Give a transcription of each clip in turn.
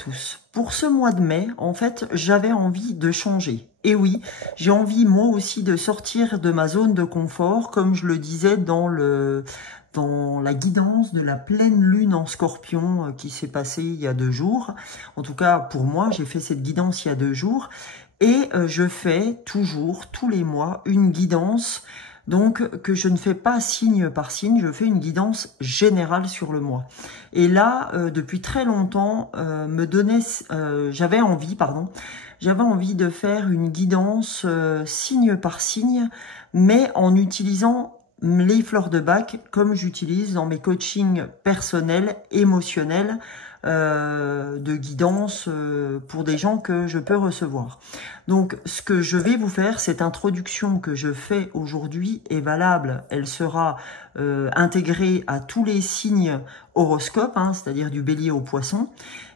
tous. Pour ce mois de mai, en fait, j'avais envie de changer. Et oui, j'ai envie moi aussi de sortir de ma zone de confort, comme je le disais dans la guidance de la pleine lune en Scorpion qui s'est passée il y a 2 jours. En tout cas, pour moi, j'ai fait cette guidance il y a 2 jours. Et je fais toujours, tous les mois, une guidance donc que je ne fais pas signe par signe, je fais une guidance générale sur le mois. Et là, depuis très longtemps, j'avais envie de faire une guidance signe par signe, mais en utilisant les fleurs de bac comme j'utilise dans mes coachings personnels, émotionnels, de guidance pour des gens que je peux recevoir. Donc, ce que je vais vous faire, cette introduction que je fais aujourd'hui est valable. Elle sera intégrée à tous les signes horoscopes, c'est-à-dire du bélier au poisson.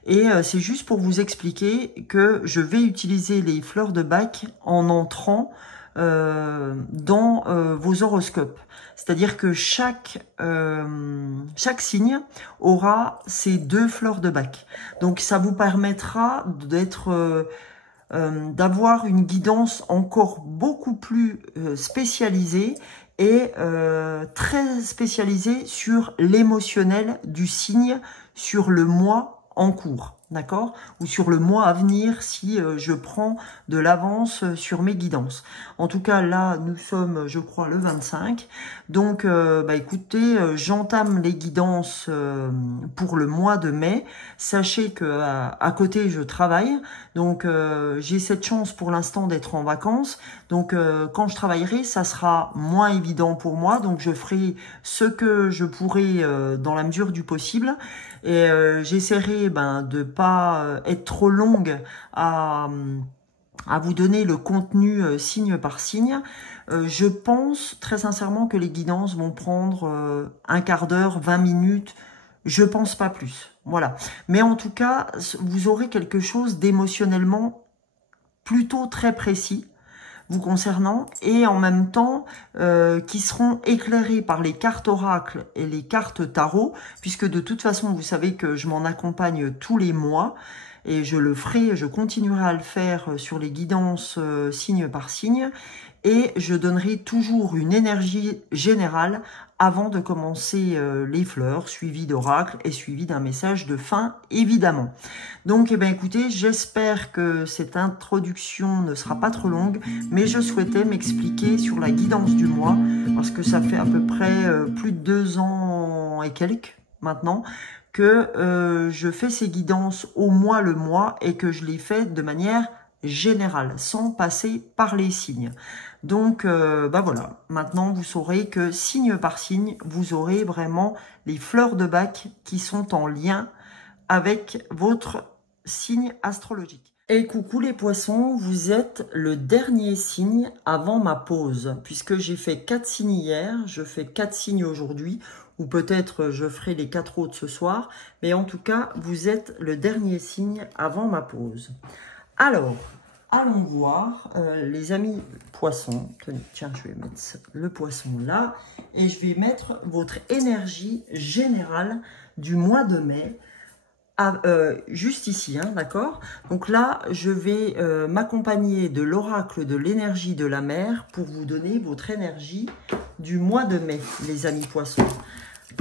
Et c'est juste pour vous expliquer que je vais utiliser les fleurs de bac en entrant dans vos horoscopes. C'est-à-dire que chaque signe aura ces 2 fleurs de bac. Donc ça vous permettra d'avoir une guidance encore beaucoup plus spécialisée et très spécialisée sur l'émotionnel du signe sur le mois en cours, d'accord? Ou sur le mois à venir si je prends de l'avance sur mes guidances. En tout cas, là, nous sommes, je crois, le 25. Donc, écoutez, j'entame les guidances pour le mois de mai. Sachez que à côté, je travaille. Donc, j'ai cette chance pour l'instant d'être en vacances. Donc, quand je travaillerai, ça sera moins évident pour moi. Donc, je ferai ce que je pourrai dans la mesure du possible. Et j'essaierai de pas être trop longue à vous donner le contenu signe par signe. Je pense très sincèrement que les guidances vont prendre un quart d'heure, 20 minutes, je pense pas plus. Voilà. Mais en tout cas, vous aurez quelque chose d'émotionnellement plutôt très précis vous concernant et en même temps qui seront éclairés par les cartes oracles et les cartes tarot, puisque de toute façon, vous savez que je m'en accompagne tous les mois et je continuerai à le faire sur les guidances signe par signe et je donnerai toujours une énergie générale avant de commencer les fleurs, suivi d'oracles et suivi d'un message de fin, évidemment. Donc, écoutez, j'espère que cette introduction ne sera pas trop longue, mais je souhaitais m'expliquer sur la guidance du mois, parce que ça fait à peu près plus de 2 ans et quelques maintenant, que je fais ces guidances au mois le mois et que je les fais de manière générale, sans passer par les signes. Donc, voilà, maintenant vous saurez que signe par signe, vous aurez vraiment les fleurs de bac qui sont en lien avec votre signe astrologique. Et coucou les poissons, vous êtes le dernier signe avant ma pause, puisque j'ai fait 4 signes hier, je fais 4 signes aujourd'hui, ou peut-être je ferai les 4 autres ce soir, mais en tout cas, vous êtes le dernier signe avant ma pause. Alors, allons voir, les amis poissons. Tenez, tiens, je vais mettre le poisson là. Et je vais mettre votre énergie générale du mois de mai, juste ici, d'accord? Donc là, je vais m'accompagner de l'oracle de l'énergie de la mer pour vous donner votre énergie du mois de mai, les amis poissons.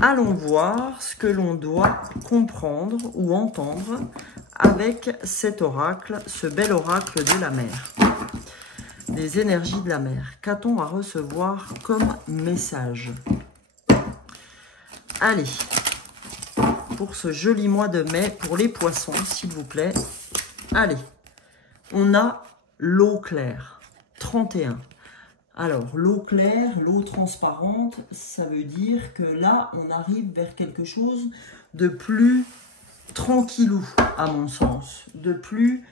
Allons voir ce que l'on doit comprendre ou entendre avec cet oracle, ce bel oracle de la mer, des énergies de la mer. Qu'a-t-on à recevoir comme message? Allez, pour ce joli mois de mai, pour les poissons, s'il vous plaît. Allez, on a l'eau claire, 31. Alors, l'eau claire, l'eau transparente, ça veut dire que là, on arrive vers quelque chose de plus tranquillou, à mon sens, de plus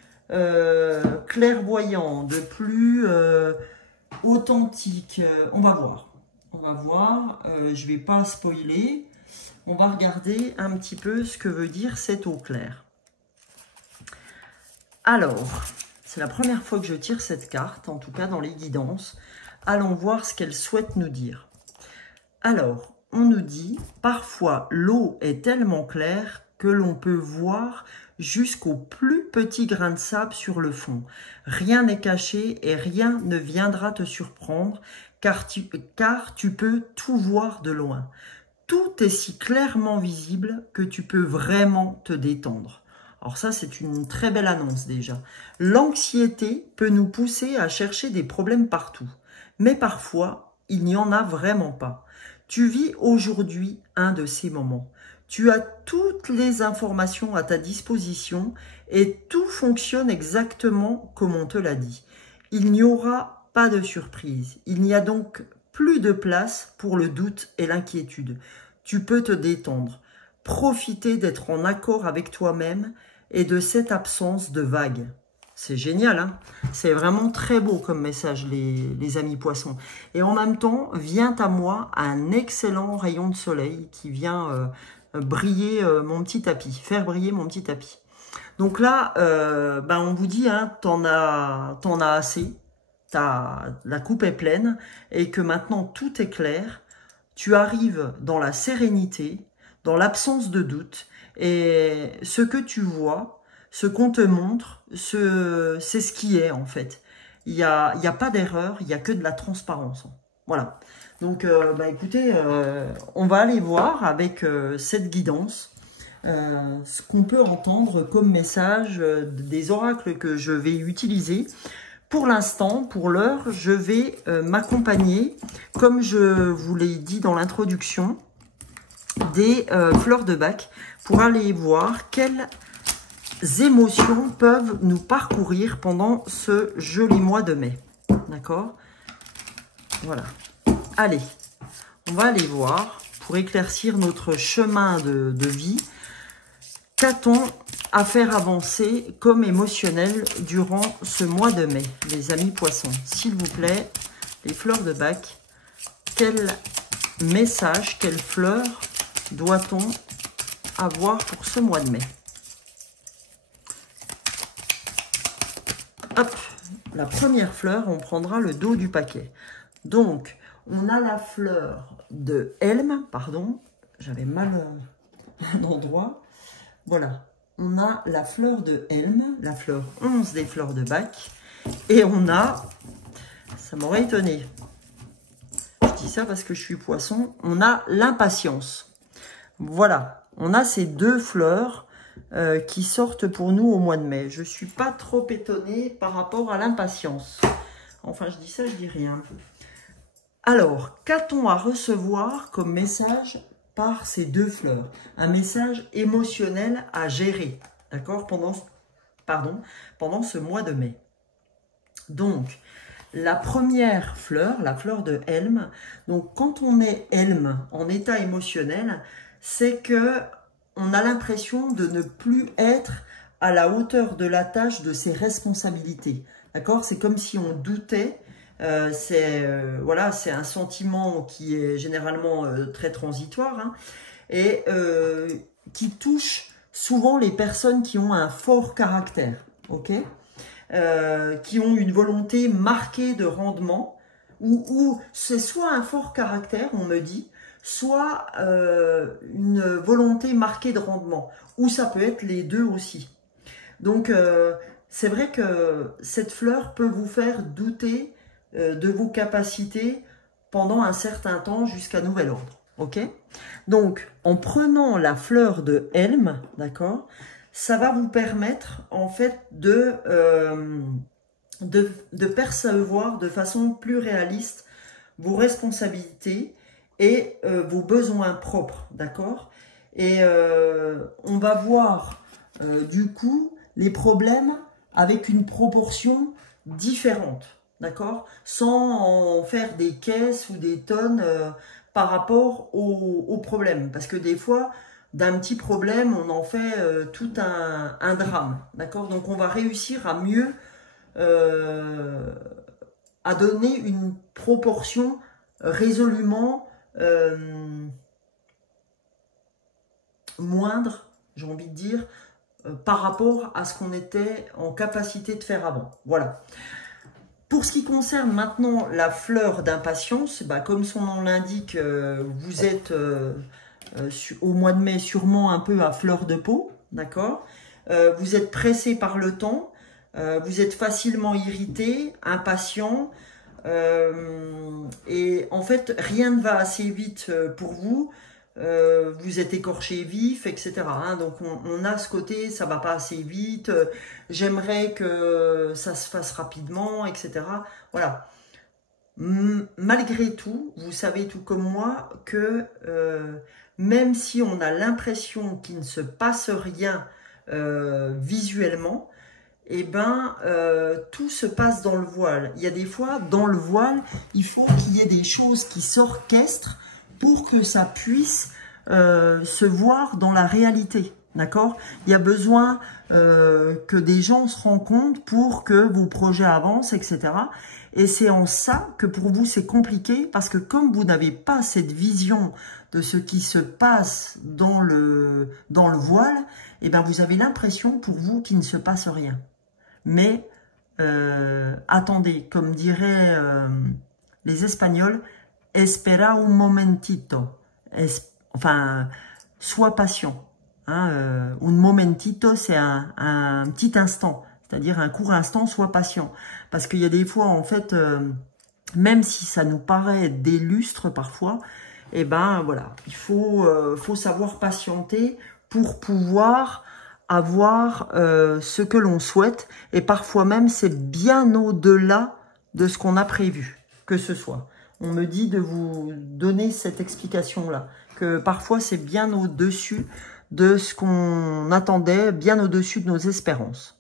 clairvoyant, de plus authentique. On va voir. On va voir. Je ne vais pas spoiler. On va regarder un petit peu ce que veut dire cette eau claire. Alors, c'est la première fois que je tire cette carte, en tout cas dans les guidances. Allons voir ce qu'elle souhaite nous dire. Alors, on nous dit, parfois l'eau est tellement claire que l'on peut voir jusqu'au plus petit grain de sable sur le fond. Rien n'est caché et rien ne viendra te surprendre, car tu peux tout voir de loin. Tout est si clairement visible que tu peux vraiment te détendre. Alors ça, c'est une très belle annonce déjà. L'anxiété peut nous pousser à chercher des problèmes partout. Mais parfois, il n'y en a vraiment pas. Tu vis aujourd'hui un de ces moments. Tu as toutes les informations à ta disposition et tout fonctionne exactement comme on te l'a dit. Il n'y aura pas de surprise. Il n'y a donc plus de place pour le doute et l'inquiétude. Tu peux te détendre, profiter d'être en accord avec toi-même et de cette absence de vagues. C'est génial, hein? C'est vraiment très beau comme message, les amis poissons. Et en même temps, vient à moi un excellent rayon de soleil qui vient briller mon petit tapis, faire briller mon petit tapis. Donc là, on vous dit, hein, t'en as assez, la coupe est pleine et que maintenant tout est clair. Tu arrives dans la sérénité, dans l'absence de doute et ce que tu vois, ce qu'on te montre, c'est ce qui est en fait. Il y a pas d'erreur, il n'y a que de la transparence. Voilà. Donc, écoutez, on va aller voir avec cette guidance ce qu'on peut entendre comme message des oracles que je vais utiliser. Pour l'instant, pour l'heure, je vais m'accompagner, comme je vous l'ai dit dans l'introduction, des fleurs de Bach pour aller voir quelles émotions peuvent nous parcourir pendant ce joli mois de mai. D'accord? Voilà. Allez, on va aller voir pour éclaircir notre chemin de vie. Qu'a-t-on à faire avancer comme émotionnel durant ce mois de mai, les amis poissons? S'il vous plaît, les fleurs de Bach, quel message, quelle fleur doit-on avoir pour ce mois de mai? Hop, la première fleur, on prendra le dos du paquet. Donc, on a la fleur de Helm, pardon, j'avais mal d'endroit. Voilà, on a la fleur de Helm, la fleur 11 des fleurs de Bach. Et on a, ça m'aurait étonné, je dis ça parce que je suis poisson, on a l'impatience. Voilà, on a ces deux fleurs qui sortent pour nous au mois de mai. Je ne suis pas trop étonnée par rapport à l'impatience. Enfin, je dis ça, je dis rien. Alors, qu'a-t-on à recevoir comme message par ces deux fleurs? Un message émotionnel à gérer, d'accord, pendant ce mois de mai. Donc, la première fleur, la fleur de Helm, donc quand on est Helm en état émotionnel, c'est que on a l'impression de ne plus être à la hauteur de la tâche de ses responsabilités. D'accord? C'est comme si on doutait. Voilà, c'est un sentiment qui est généralement très transitoire, hein, et qui touche souvent les personnes qui ont un fort caractère, ok, qui ont une volonté marquée de rendement, ou c'est soit un fort caractère, on me dit, soit une volonté marquée de rendement, ou ça peut être les deux aussi. Donc, c'est vrai que cette fleur peut vous faire douter de vos capacités pendant un certain temps jusqu'à nouvel ordre. Ok? Donc, en prenant la fleur de Helm, d'accord, ça va vous permettre en fait de percevoir de façon plus réaliste vos responsabilités et vos besoins propres, d'accord? Et on va voir du coup les problèmes avec une proportion différente, d'accord? Sans en faire des caisses ou des tonnes par rapport aux problèmes. Parce que des fois, d'un petit problème, on en fait tout un drame, d'accord? Donc on va réussir à mieux à donner une proportion résolument moindre, j'ai envie de dire, par rapport à ce qu'on était en capacité de faire avant. Voilà. Pour ce qui concerne maintenant la fleur d'impatience, comme son nom l'indique, vous êtes au mois de mai sûrement un peu à fleur de peau, d'accord? vous êtes pressé par le temps, vous êtes facilement irrité, impatient, et en fait, rien ne va assez vite pour vous. Vous êtes écorché vif, etc. Hein, donc on a ce côté, ça va pas assez vite, j'aimerais que ça se fasse rapidement, etc. Voilà. Malgré tout, vous savez tout comme moi que même si on a l'impression qu'il ne se passe rien visuellement, eh ben, tout se passe dans le voile. Il y a des fois, dans le voile, il faut qu'il y ait des choses qui s'orchestrent pour que ça puisse se voir dans la réalité. D'accord? Il y a besoin que des gens se rencontrent pour que vos projets avancent, etc. Et c'est en ça que pour vous c'est compliqué, parce que comme vous n'avez pas cette vision de ce qui se passe dans le voile, eh ben vous avez l'impression pour vous qu'il ne se passe rien. Mais attendez, comme diraient les Espagnols, espera un momentito. Enfin, sois patient. Hein, un momentito, c'est un petit instant, c'est-à-dire un court instant, sois patient. Parce qu'il y a des fois, en fait, même si ça nous paraît des lustres parfois, eh ben voilà, il faut savoir patienter pour pouvoir avoir ce que l'on souhaite. Et parfois même, c'est bien au-delà de ce qu'on a prévu, que ce soit. On me dit de vous donner cette explication-là, que parfois c'est bien au-dessus de ce qu'on attendait, bien au-dessus de nos espérances.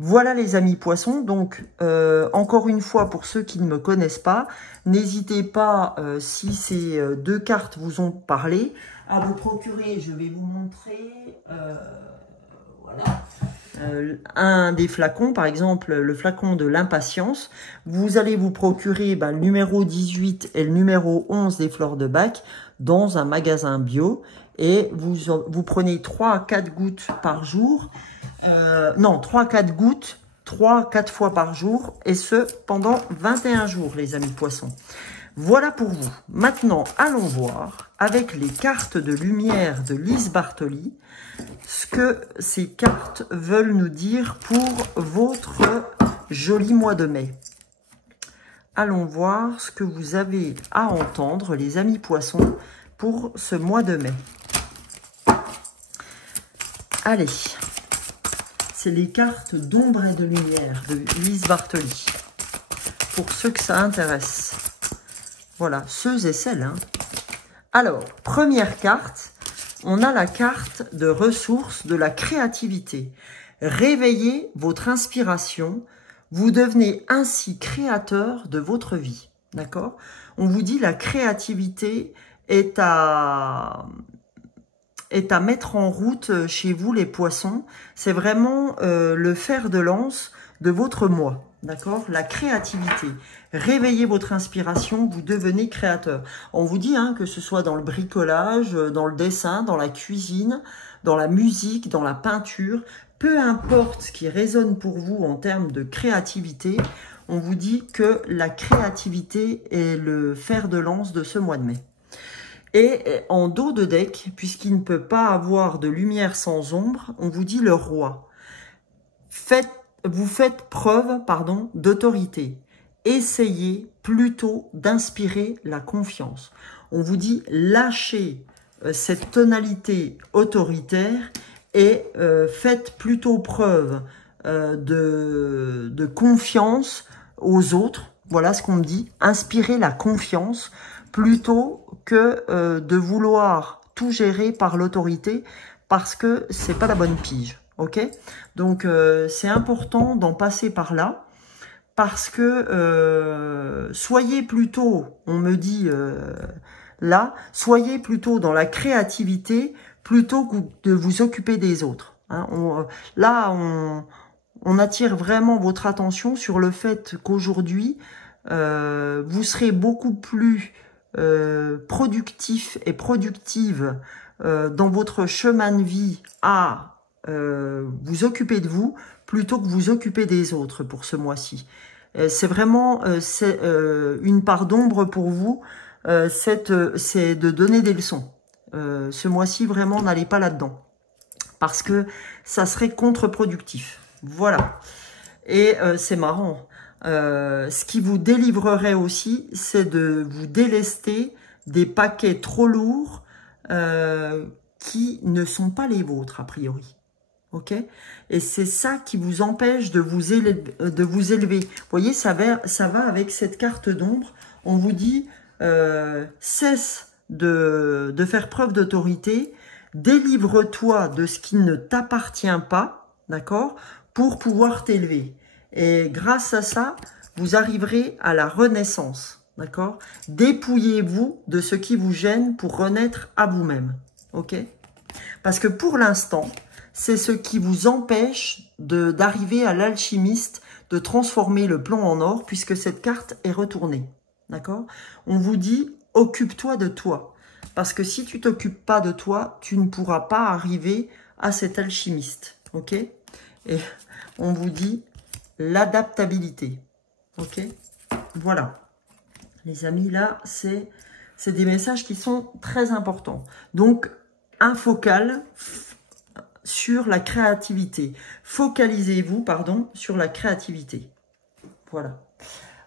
Voilà les amis poissons, donc encore une fois pour ceux qui ne me connaissent pas, n'hésitez pas si ces deux cartes vous ont parlé, à vous procurer, je vais vous montrer, voilà, un des flacons, par exemple le flacon de l'impatience. Vous allez vous procurer le numéro 18 et le numéro 11 des fleurs de bac dans un magasin bio, et vous prenez 3 à 4 gouttes par jour, non 3 à 4 gouttes, 3 à 4 fois par jour, et ce pendant 21 jours les amis poissons. Voilà pour vous. Maintenant allons voir avec les cartes de lumière de Lise Bartoli ce que ces cartes veulent nous dire pour votre joli mois de mai. Allons voir ce que vous avez à entendre, les amis poissons, pour ce mois de mai. Allez, c'est les cartes d'ombre et de lumière de Lise Bartoli. Pour ceux que ça intéresse. Voilà, ceux et celles. Hein. Alors, première carte, on a la carte de ressources de la créativité. Réveillez votre inspiration. Vous devenez ainsi créateur de votre vie. D'accord? On vous dit la créativité est à mettre en route chez vous les poissons. C'est vraiment le fer de lance de votre mois. D'accord? La créativité. Réveillez votre inspiration, vous devenez créateur. On vous dit que ce soit dans le bricolage, dans le dessin, dans la cuisine, dans la musique, dans la peinture, peu importe ce qui résonne pour vous en termes de créativité, on vous dit que la créativité est le fer de lance de ce mois de mai. Et en dos de deck, puisqu'il ne peut pas avoir de lumière sans ombre, on vous dit le roi. Vous faites preuve, d'autorité. Essayez plutôt d'inspirer la confiance. On vous dit lâchez cette tonalité autoritaire et faites plutôt preuve de confiance aux autres. Voilà ce qu'on me dit. Inspirez la confiance plutôt que de vouloir tout gérer par l'autorité, parce que c'est pas la bonne pige. Ok? Donc c'est important d'en passer par là, parce que soyez plutôt, on me dit là, soyez plutôt dans la créativité plutôt que de vous occuper des autres. Hein. On attire vraiment votre attention sur le fait qu'aujourd'hui, vous serez beaucoup plus productif et productive dans votre chemin de vie à vous occuper de vous plutôt que vous occuper des autres pour ce mois-ci. C'est vraiment une part d'ombre pour vous, c'est de donner des leçons. Ce mois-ci, vraiment, n'allez pas là-dedans. parce que ça serait contre-productif. Voilà. Et c'est marrant. Ce qui vous délivrerait aussi, c'est de vous délester des paquets trop lourds qui ne sont pas les vôtres, a priori. Ok? Et c'est ça qui vous empêche de vous élever. Vous voyez, ça va avec cette carte d'ombre. On vous dit, cesse de faire preuve d'autorité, délivre-toi de ce qui ne t'appartient pas, d'accord, pour pouvoir t'élever. Et grâce à ça, vous arriverez à la renaissance, d'accord? Dépouillez-vous de ce qui vous gêne pour renaître à vous-même, ok? Parce que pour l'instant, c'est ce qui vous empêche d'arriver à l'alchimiste, de transformer le plomb en or, puisque cette carte est retournée, d'accord? On vous dit, occupe-toi de toi. Parce que si tu t'occupes pas de toi, tu ne pourras pas arriver à cet alchimiste, ok? Et on vous dit l'adaptabilité, ok? Voilà. Les amis, là, c'est des messages qui sont très importants. Donc, un focal sur la créativité. Focalisez-vous, pardon, sur la créativité. Voilà.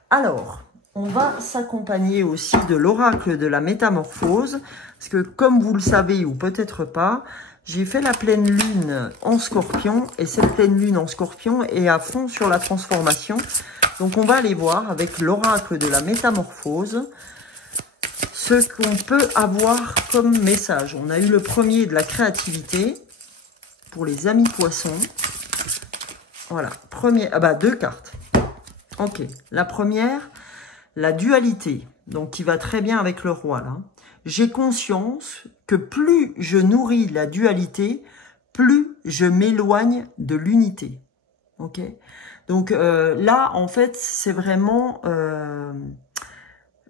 Alors, on va s'accompagner aussi de l'oracle de la métamorphose, parce que comme vous le savez ou peut-être pas, j'ai fait la pleine lune en scorpion, et cette pleine lune en scorpion est à fond sur la transformation. Donc on va aller voir avec l'oracle de la métamorphose ce qu'on peut avoir comme message. On a eu le premier de la créativité pour les amis poissons. Voilà, deux cartes. Ok, la première, la dualité, donc qui va très bien avec le roi là. J'ai conscience que plus je nourris la dualité, plus je m'éloigne de l'unité. Ok, donc là en fait c'est vraiment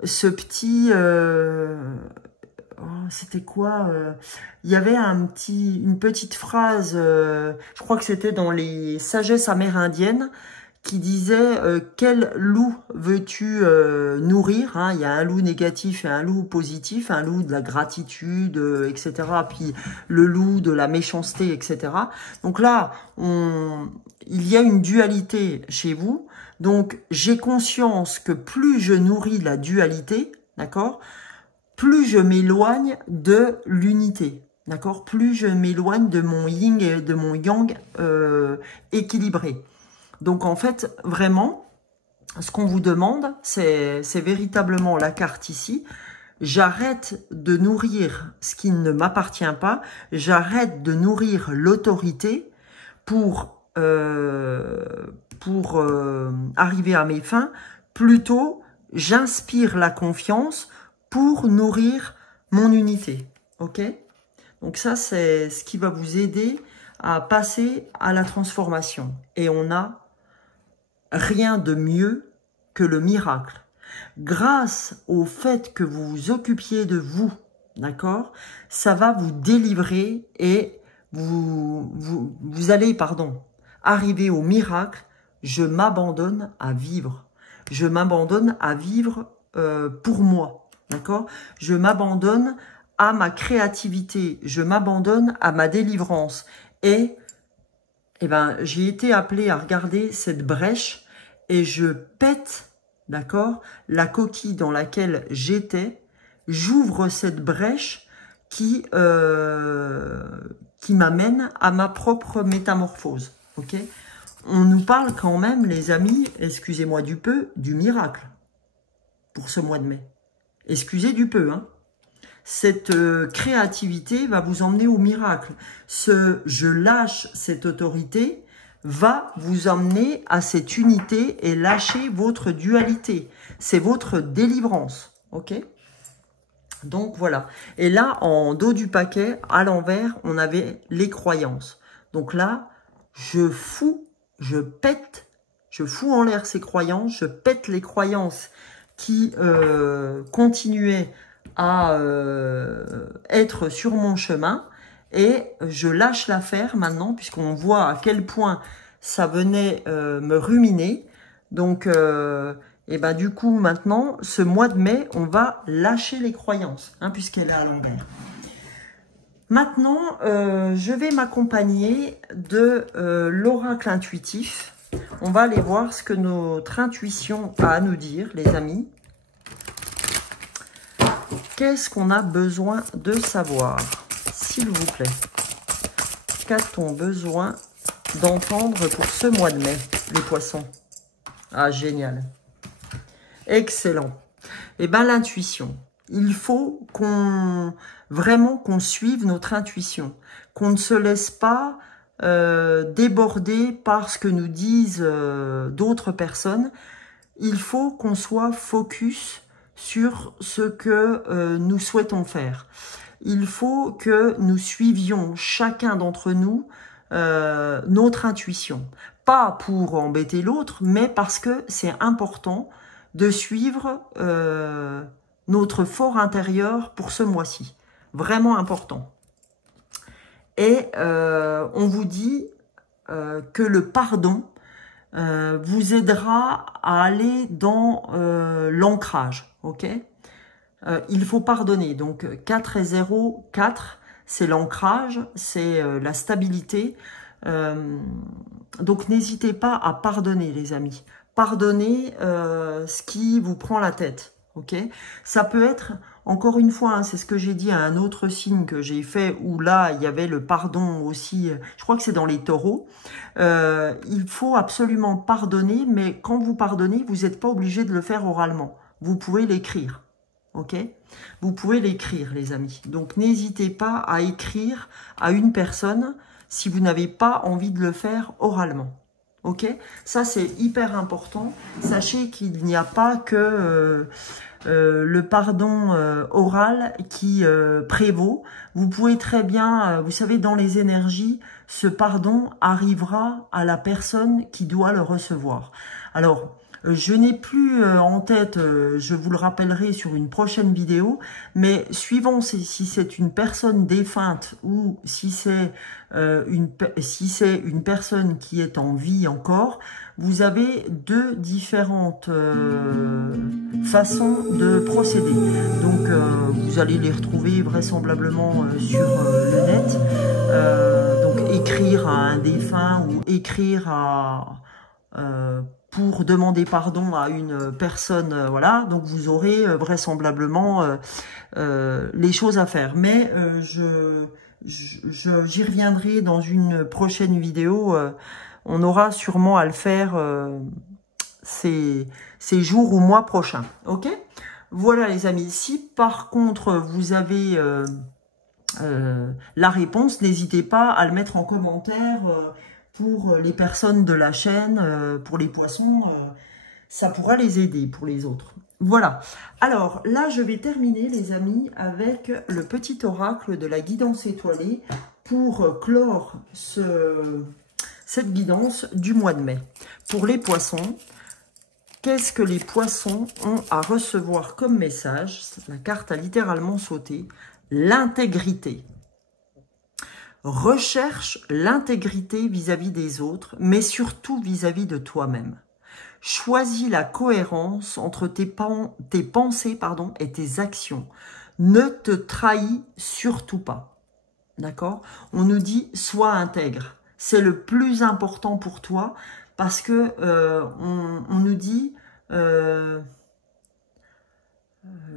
ce petit c'était quoi il y avait une petite phrase, je crois que c'était dans les sagesses amérindiennes, qui disait quel loup veux-tu nourrir, hein? Il y a un loup négatif et un loup positif, un loup de la gratitude, etc. Puis le loup de la méchanceté, etc. Donc là, il y a une dualité chez vous. Donc j'ai conscience que plus je nourris la dualité, d'accord, plus je m'éloigne de l'unité. D'accord, plus je m'éloigne de mon yin et de mon yang équilibré. Donc, en fait, vraiment, ce qu'on vous demande, c'est véritablement la carte ici. J'arrête de nourrir ce qui ne m'appartient pas. J'arrête de nourrir l'autorité pour arriver à mes fins. Plutôt, j'inspire la confiance pour nourrir mon unité. Ok? Donc ça, c'est ce qui va vous aider à passer à la transformation. Et on a rien de mieux que le miracle. Grâce au fait que vous vous occupiez de vous, d'accord, ça va vous délivrer et vous allez, arriver au miracle. Je m'abandonne à vivre. Je m'abandonne à vivre pour moi, d'accord. Je m'abandonne à ma créativité. Je m'abandonne à ma délivrance. Et j'ai été appelé à regarder cette brèche et je pète, d'accord, la coquille dans laquelle j'étais. J'ouvre cette brèche qui m'amène à ma propre métamorphose. Ok, on nous parle quand même, les amis, excusez-moi du peu, du miracle pour ce mois de mai. Excusez du peu, hein. Cette créativité va vous emmener au miracle. Je lâche cette autorité va vous emmener à cette unité et lâcher votre dualité. C'est votre délivrance. Ok? Donc voilà. Et là, en dos du paquet, à l'envers, on avait les croyances. Donc là, je fous en l'air ces croyances, je pète les croyances qui continuaient à être sur mon chemin et je lâche l'affaire maintenant puisqu'on voit à quel point ça venait me ruminer. Donc, et ben du coup maintenant, ce mois de mai, on va lâcher les croyances, hein, puisqu'elle est à l'envers. Maintenant, je vais m'accompagner de l'oracle intuitif. On va aller voir ce que notre intuition a à nous dire, les amis. Qu'est-ce qu'on a besoin de savoir, s'il vous plaît? Qu'a-t-on besoin d'entendre pour ce mois de mai, les poissons? Ah, génial. Excellent. Eh bien, l'intuition. Il faut vraiment qu'on suive notre intuition, qu'on ne se laisse pas déborder par ce que nous disent d'autres personnes. Il faut qu'on soit focus sur ce que nous souhaitons faire. Il faut que nous suivions chacun d'entre nous notre intuition. Pas pour embêter l'autre, mais parce que c'est important de suivre notre fort intérieur pour ce mois-ci. Vraiment important. Et on vous dit que le pardon vous aidera à aller dans l'ancrage. Ok, il faut pardonner. Donc 4 et 0, 4, c'est l'ancrage, c'est la stabilité. Donc n'hésitez pas à pardonner, les amis. Pardonnez ce qui vous prend la tête. Ok, ça peut être, encore une fois, hein, c'est ce que j'ai dit à un autre signe que j'ai fait, où là, il y avait le pardon aussi, je crois que c'est dans les taureaux. Il faut absolument pardonner, mais quand vous pardonnez, vous n'êtes pas obligé de le faire oralement. Vous pouvez l'écrire. Ok, vous pouvez l'écrire, les amis. Donc, n'hésitez pas à écrire à une personne si vous n'avez pas envie de le faire oralement. Ok, ça c'est hyper important. Sachez qu'il n'y a pas que le pardon oral qui prévaut. Vous pouvez très bien, vous savez, dans les énergies, ce pardon arrivera à la personne qui doit le recevoir. Alors, je n'ai plus en tête, je vous le rappellerai sur une prochaine vidéo, mais suivant si c'est une personne défunte ou si c'est une personne qui est en vie encore, vous avez deux différentes façons de procéder. Donc, vous allez les retrouver vraisemblablement sur le net. Donc, écrire à un défunt ou écrire pour demander pardon à une personne, voilà, donc vous aurez vraisemblablement les choses à faire. Mais j'y reviendrai dans une prochaine vidéo. On aura sûrement à le faire ces jours ou mois prochains. Ok, voilà les amis. Si par contre vous avez la réponse, n'hésitez pas à le mettre en commentaire. Pour les personnes de la chaîne, pour les poissons, ça pourra les aider pour les autres. Voilà. Alors là, je vais terminer, les amis, avec le petit oracle de la guidance étoilée pour clore cette guidance du mois de mai. Pour les poissons, qu'est-ce que les poissons ont à recevoir comme message? La carte a littéralement sauté. L'intégrité. Recherche l'intégrité vis-à-vis des autres, mais surtout vis-à-vis de toi-même. Choisis la cohérence entre tes pensées et tes actions. Ne te trahis surtout pas. D'accord? On nous dit, sois intègre. C'est le plus important pour toi parce que on nous dit,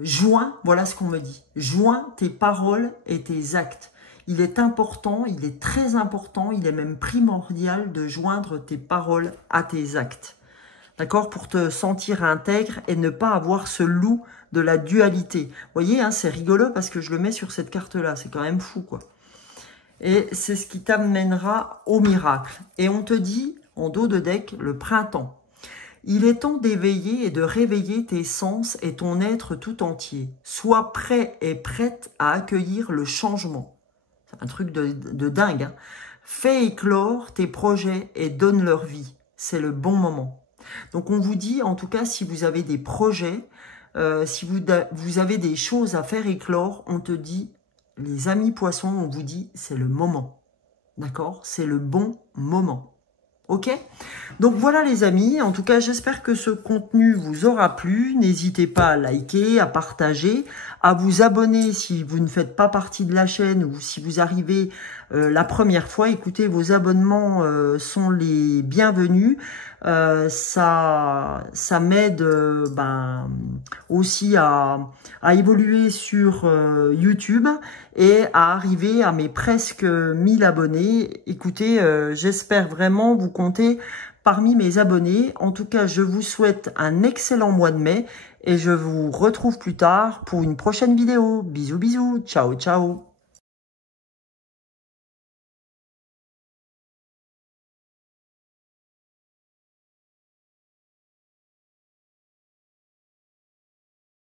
joins, voilà ce qu'on me dit, joins tes paroles et tes actes. Il est important, il est très important, il est même primordial de joindre tes paroles à tes actes. D'accord? Pour te sentir intègre et ne pas avoir ce loup de la dualité. Vous voyez, hein, c'est rigolo parce que je le mets sur cette carte-là. C'est quand même fou, quoi. Et c'est ce qui t'amènera au miracle. Et on te dit, en dos de deck, le printemps. Il est temps d'éveiller et de réveiller tes sens et ton être tout entier. Sois prêt et prête à accueillir le changement. Un truc de dingue. Hein. Fais éclore tes projets et donne leur vie. C'est le bon moment. Donc on vous dit, en tout cas, si vous avez des projets, si vous avez des choses à faire éclore, on te dit, les amis poissons, on vous dit, c'est le moment. D'accord? C'est le bon moment. Ok? Donc voilà les amis, en tout cas j'espère que ce contenu vous aura plu. N'hésitez pas à liker, à partager, à vous abonner si vous ne faites pas partie de la chaîne ou si vous arrivez la première fois. Écoutez, vos abonnements sont les bienvenus. Ça m'aide aussi à évoluer sur YouTube et à arriver à mes presque 1000 abonnés. Écoutez, j'espère vraiment vous compter parmi mes abonnés. En tout cas, je vous souhaite un excellent mois de mai et je vous retrouve plus tard pour une prochaine vidéo. Bisous, bisous. Ciao, ciao.